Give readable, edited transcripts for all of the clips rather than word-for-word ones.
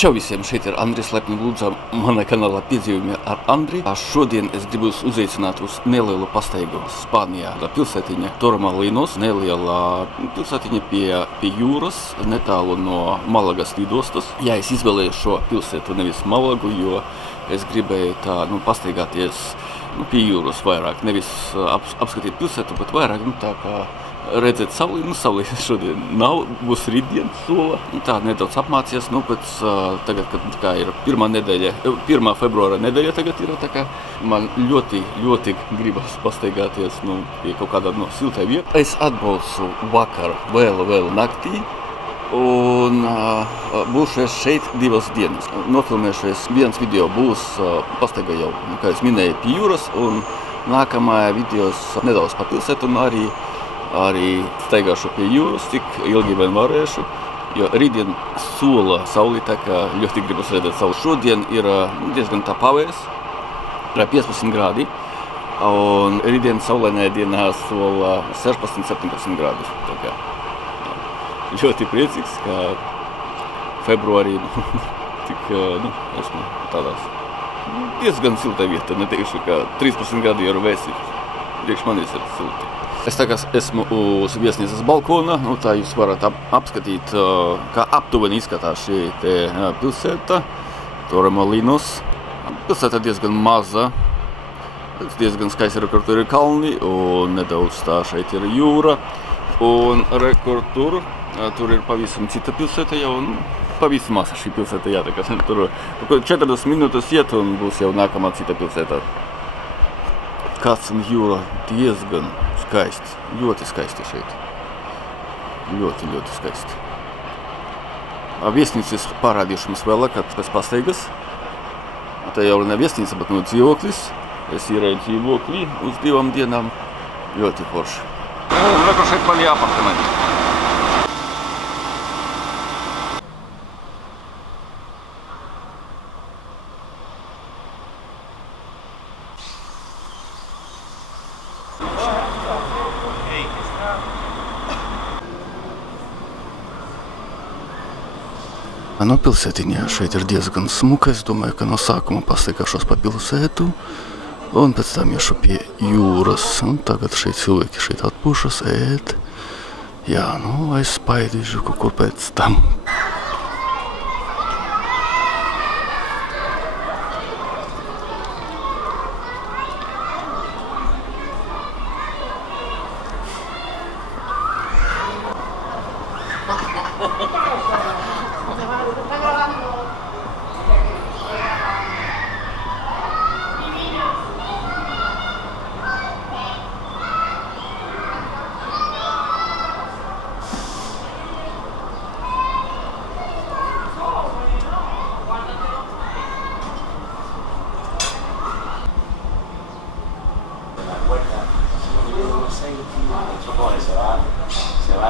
Čau visiem, šeit ir Andris, lepni lūdzam manā kanālā Piedzīvojumi ar Andri. Šodien es gribu jūs uzaicināt uz nelielu pastaigu Spānijā. Pilsētiņa Torremolinos, neliela pilsētiņa pie jūras, netālu no Malagas lidostas. Jā, es izvēlēju šo pilsētu, nevis Malagu, jo es gribēju tā, pastaigāties pie jūras vairāk. Nevis apskatīt pilsētu, bet vairāk, tā kā redzēt sauli. Sauli šodien nav, būs rītdien sola. Tā nedaudz apmācies, pēc tagad, kad ir 1. februāra nedēļa tagad ir, tā kā man ļoti gribas pastaigāties, pie kaut kādā siltai vieta. Es atbraucu vakar vēl naktī un būšu šeit 2 dienas. Nofilmēšies viens video būs pastaigā jau, kā es minēju, pie jūras, un nākamajā videos nedaudz pa pilsētu un arī staigāšu pie jūras, cik ilgi vien varēšu, jo rītdien sola sauli, tā kā ļoti gribas redzēt sauli. Šodien ir diezgan tā pavēs, 15 grādi, un rītdien saulainajā dienā sola 16-17 grādus. Tā kā ļoti priecīgs, ka februārī tik, esmu tādās diezgan silta vieta, neteikšu, ka 13 grādi ir vēsi, priekš manis ir silti. Es tagad esmu uz viesnīcas balkona, tā jūs varat apskatīt, kā aptuveni izskatās šī pilsēta, Torremolinos. Pilsēta diezgan maza, diezgan skaisti, kur tur ir kalni, un nedaudz tā šeit ir jūra. Un tur ir pavisam cita pilsēta jau, pavisam maza šī pilsēta, jā, tā kā tur 40 minūtes iet, un būs jau nākamā cita pilsēta. Kāds un jūra diezgan skaisti, ļoti skaisti šeit. Ļoti skaisti. Viesnīcas parādīšu mums vēl, kad pēc pastaigas. Tā jau ne viesnīca, bet dzīvoklis. Es īrēju dzīvokli uz 2 dienām. Ļoti forši. Rekur šeit mani apartamenti. Pilsētiņā šeit ir diezgan smuka. Es domāju, ka no sākuma pastaigāšos pa pilsētu un pēc tam iešu pie jūras. Tagad šeit cilvēki šeit atpūšas, ēt. Jā, aizspaidīšu kaut kur pēc tam.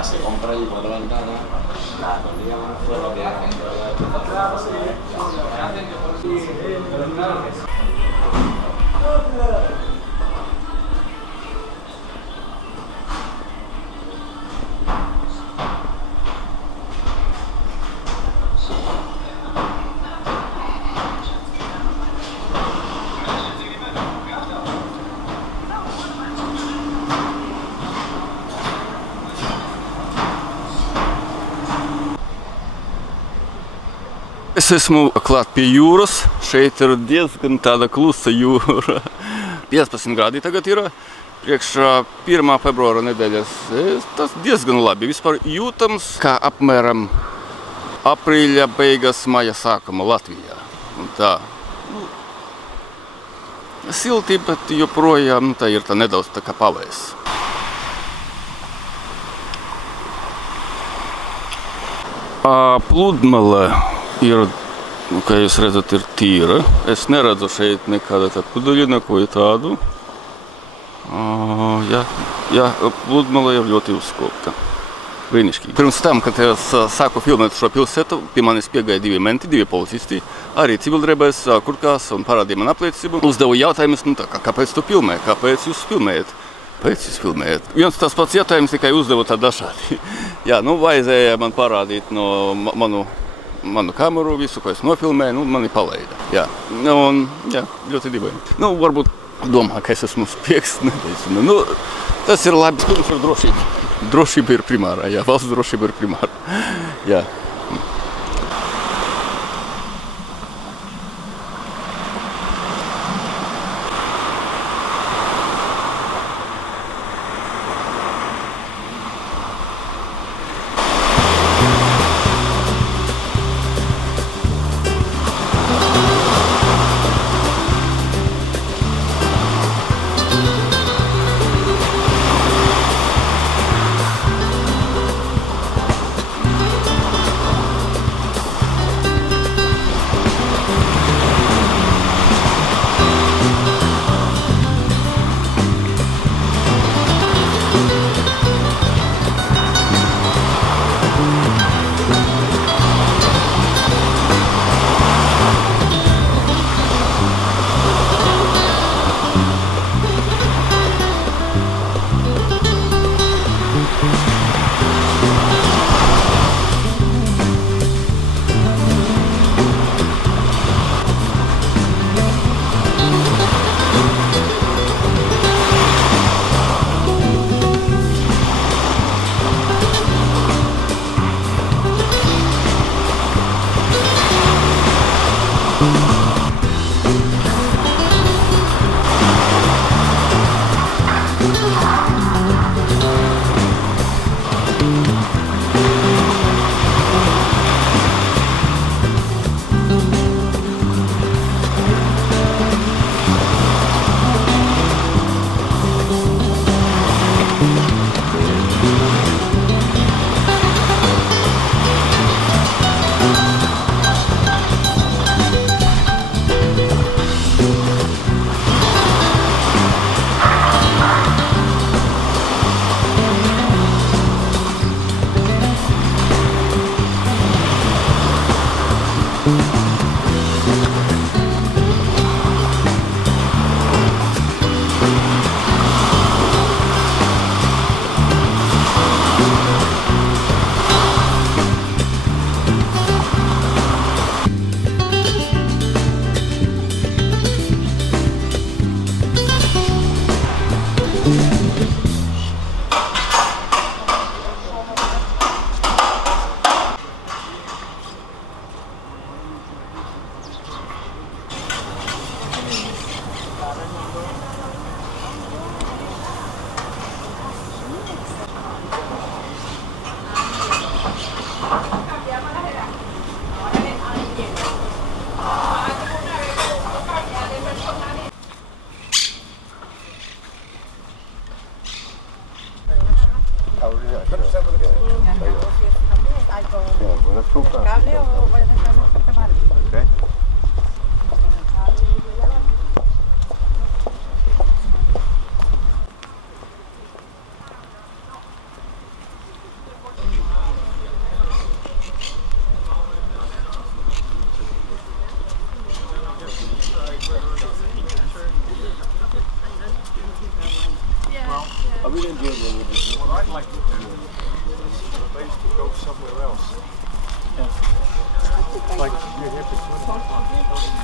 Se compra y por la ventana, fue lo que Es esmu klāt pie jūras. Šeit ir diezgan tāda klusa jūra. 15 grādi tagad ir. Priekš 1. februāra nedēļas. Tas diezgan labi. Vispār jūtams, kā apmēram aprīļa beigas, maija sākuma Latvijā. Un tā. Silti, bet joprojām tā ir nedaudz tā kā pavēs. Pludmale ir, kā jūs redzat, ir tīra. Es neredzu šeit nekāda pudeļa, neko tādu. Jā, pludmale ir ļoti uzkopta. Brīnišķīgi. Pirms tam, kad es sāku filmēt šo pilsētu, pie manis piegāja 2 menti, 2 policisti, arī civildrēbēs, kurkās, un parādīja man apliecību. Uzdevu jautājumus, kāpēc tu filmē, kāpēc jūs filmējat? Pēc jūs filmējat. Viens tas pats jautājums, tikai uzdevu tā dažādi. Jā, vajadzēja man parādīt no manu manu kameru, visu, ko es nofilmēju, nu, mani palaida. Jā, un, jā, ļoti dīvaini. Nu, varbūt domā, ka es esmu spiegs, nezinu. Nu, tas ir labi, protams, ar drošību. Drošība ir primārā, jā, valsts drošība ir primāra. Jā. I really enjoyed it. What I'd like to do is to go somewhere else. Like you're here for 20 minutes.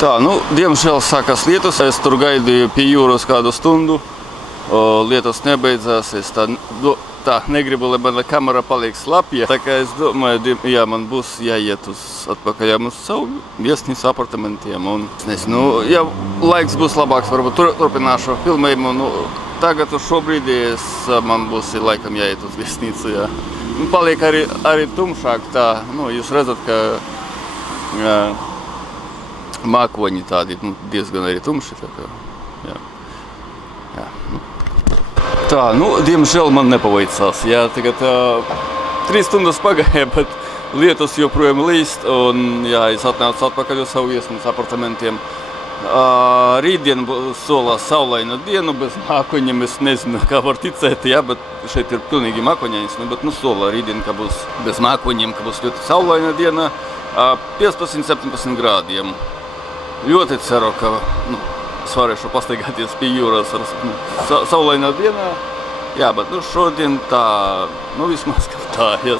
Tā, nu, diemžēl sākās lietus. Es tur gaidīju pie jūras kādu stundu. Lietus nebeidzās. Es tā negribu, lai mana kamera paliek slapja. Tā kā es domāju, jā, man būs jāiet atpakaļ uz savu viesnīcu apartamentiem. Un, es nezinu, ja laiks būs labāks, varbūt turpināšu filmējumu. Nu, tagad šobrīd man būs laikam jāiet uz viesnīcu. Jā. Nu, paliek arī tumšāk. Tā, nu, jūs redzat, ka mākoņi tādi diezgan arī tumši. Tā kā, jā. Jā, nu. Tā, nu, diemžēl man nepaveicās. Jā, tagad 3 stundas pagāja, bet lietus joprojām līst, un jā, es atnācu atpakaļ uz savu viesnīcu apartamentiem. Rītdien solās saulainu dienu bez mākoņiem. Es nezinu, kā var ticēt, jā, bet šeit ir pilnīgi mākoņains, nu, bet solā rītdien, ka būs bez mākoņiem, ka būs ļoti saulaina diena, 15-17 grādiem. Ļoti ceru, ka es varēšu pastaigāties pie jūras ar saulainā dienā. Jā, bet šodien tā, vismaz kā tā, jā,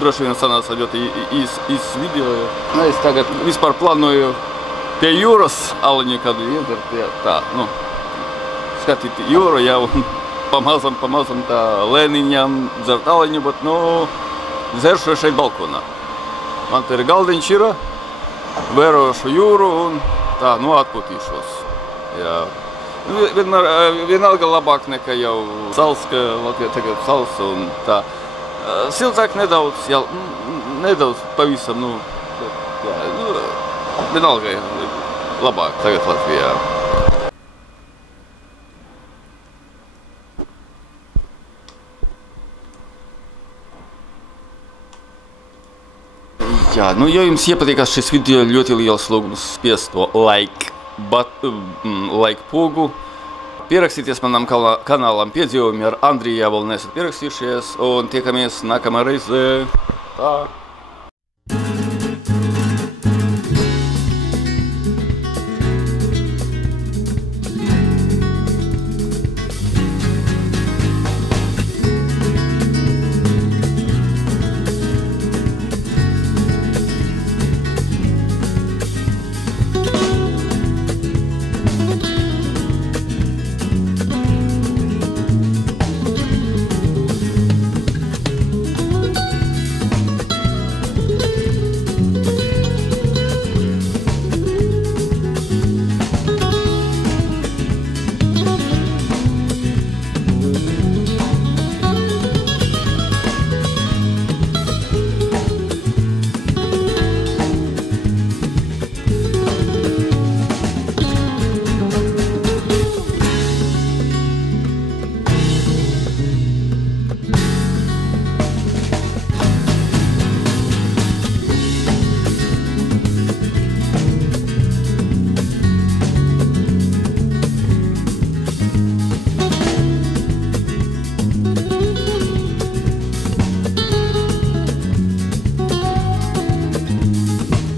droši vien sanāca ļoti īs video. Jā. Es tagad vispār plānoju pie jūras aliņu kādu iedzert, jā, tā, skatīt jūru, jā, un pamazam tā lēniņām dzert aliņu, bet, dzeršu šeit balkonā. Man te ir galdiņš ir, vērošu jūru un tā, atpūtīšos. Jā. Vienalga labāk nekā jau sals, ka Latvijā tagad sals un tā. Siltāk nedaudz, jā, nedaudz pavisam, jā, vienalga labāk tagad Latvijā. Jā, ja jums iepatīkās šis video, ļoti liels lūgums spiest to like pogu. Pierakstīties manam kanālam Piedzīvojumi ar Andriju, ja vēl neesat pierakstījušies, un tiekamies nākamā reize. Tā.